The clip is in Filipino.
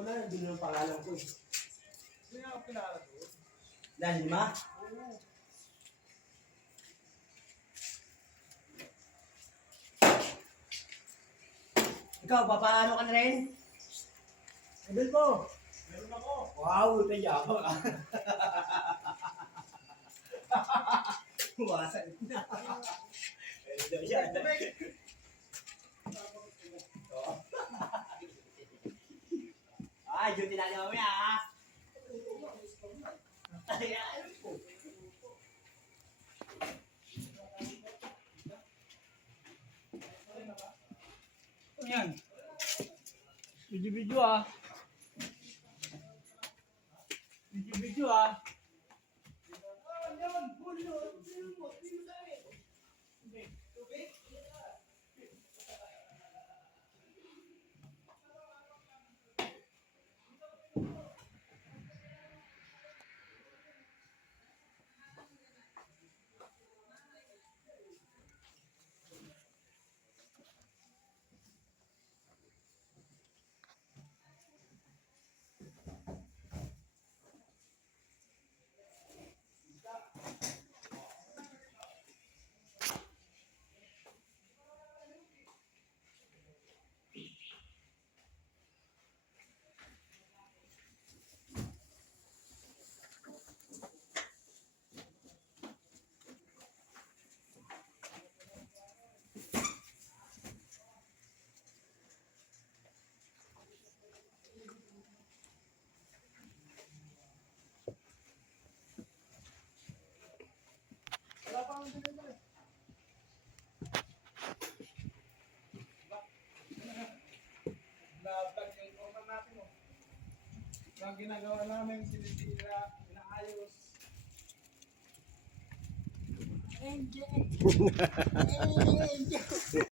Ikaw na, hindi yung pangalan ko eh. Hindi nga ako kilala ko. Dahil ma? Oo. Ikaw, papaano ka na rin? Idol ko. Meron ako. Wow, tayawa ka. Huwasan na. Idol yan. Ay, duty na niyo mamaya ha. Ayan. Yan. Video-video ah. Video-video ah. Wala pa akong delivery. Nabag yung order natin mo. Ang ginagawa namin, sinisira, inaayos. Enjoy.